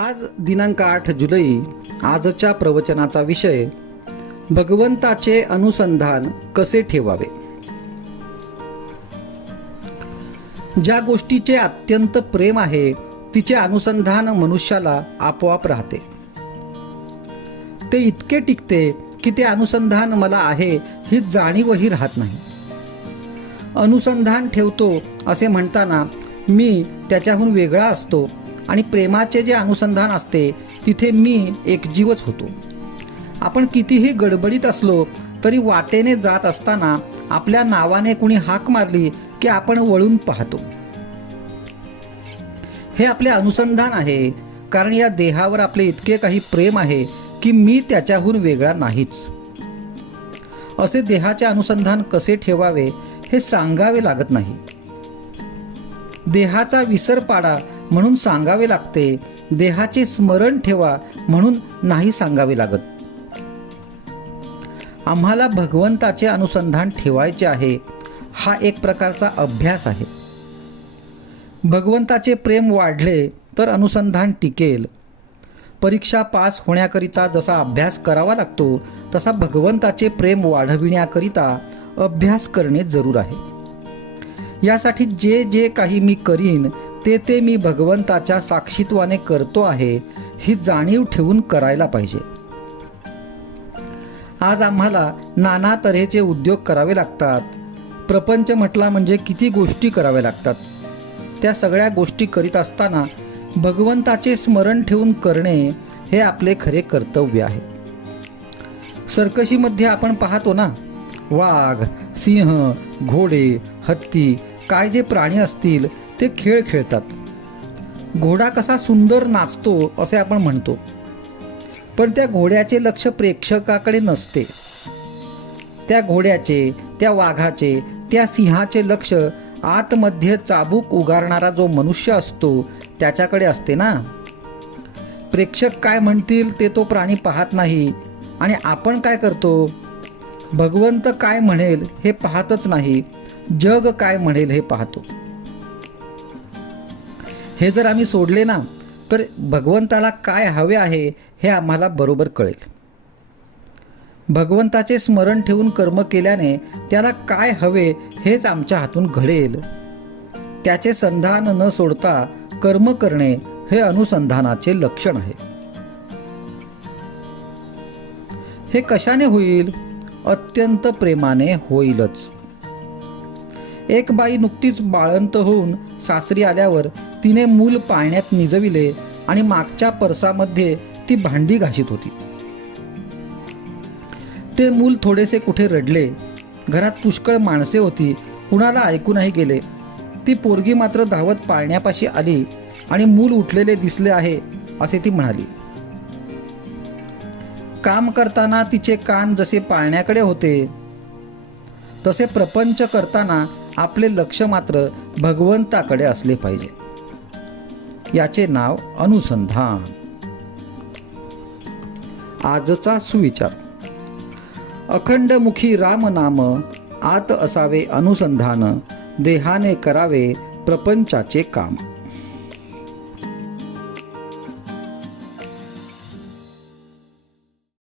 आज दिनांक 8 जुलै. आजच्या प्रवचनाचा विषय भगवंताचे अनुसंधान कसे ठेवावे. ज्या गोष्टीचे अत्यंत प्रेम आहे तिचे अनुसंधान मनुष्याला आपोआप राहते. ते इतके टिकते की ते अनुसंधान मला आहे ही जाणीवही राहत नाही. अनुसंधान ठेवतो असे म्हणताना मी त्याच्याहून वेगळा असतो आणि प्रेमाचे जे अनुसंधान असते तिथे मी एकजीवच होतो. आपण कितीही गडबडीत असलो तरी वाटेने जात असताना आपल्या नावाने कुणी हाक मारली की आपण वळून पाहतो. हे आपले अनुसंधान आहे, कारण या देहावर आपले इतके काही प्रेम आहे की मी त्याच्याहून वेगळा नाहीच. असे देहाचे अनुसंधान कसे ठेवावे हे सांगावे लागत नाही. देहाचा विसर पाडा म्हणून सांगावे लागते, देहाचे स्मरण ठेवा म्हणून नाही सांगावे लागत. आम्हाला भगवंताचे अनुसंधान ठेवायचे आहे. हा एक प्रकारचा अभ्यास आहे. भगवंताचे प्रेम वाढले तर अनुसंधान टिकेल. परीक्षा पास होण्याकरिता जसा अभ्यास करावा लागतो तसा भगवंताचे प्रेम वाढविण्याकरिता अभ्यास करणे जरूर आहे. यासाठी जे जे काही मी करीन ते मी भगवंताच्या साक्षीत्वाने करतो आहे ही जाणीव ठेवून करायला पाहिजे. आज आम्हाला नाना तऱ्हेचे उद्योग करावे लागतात. प्रपंच म्हटला म्हणजे किती गोष्टी कराव्या लागतात. त्या सगळ्या गोष्टी करीत असताना भगवंताचे स्मरण ठेवून करणे हे आपले खरे कर्तव्य आहे. सर्कशीमध्ये आपण पाहतो ना, वाघ, सिंह, घोडे, हत्ती काय जे प्राणी असतील ते खेळ खेळतात. घोडा कसा सुंदर नाचतो असे आपण म्हणतो, पण त्या घोड्याचे लक्ष प्रेक्षकाकडे नसते. त्या घोड्याचे, त्या वाघाचे, त्या सिंहाचे लक्ष आतमध्ये चाबूक उगारणारा जो मनुष्य असतो त्याच्याकडे असते ना. प्रेक्षक काय म्हणतील ते तो प्राणी पाहत नाही आणि आपण काय करतो, भगवंत काय म्हणेल हे पाहतच नाही, जग काय म्हणेल हे पाहतो. हे जर आम्ही सोडले ना तर भगवंताला काय हवे आहे हे आम्हाला बरोबर कळेल. भगवंताचे स्मरण ठेवून कर्म केल्याने त्याला काय हवे हेच आमच्या हातून घडेल. त्याचे संधान न सोडता कर्म करणे हे अनुसंधानाचे लक्षण आहे. हे कशाने होईल? अत्यंत प्रेमाने होईलच. एक बाई नुकतीच बाळंत होऊन सासरी आल्यावर तिने मूल पाळण्यात निजविले आणि मागच्या परसामध्ये ती भांडी घाशीत होती. ते मूल थोडेसे कुठे रडले. घरात पुष्कळ माणसे होती, कुणाला ऐकू नाही गेले. ती पोरगी मात्र धावत पाळण्यापाशी आली आणि मूल उठलेले दिसले आहे असे ती म्हणाली. काम करताना तिचे कान जसे पाळण्याकडे होते तसे प्रपंच करताना आपले लक्ष मात्र भगवंताकडे असले पाहिजे. याचे नाव अनुसंधान. आजचा सुविचार. अखंडमुखी राम नाम, आत असावे अनुसंधान, देहाने करावे प्रपंचाचे काम.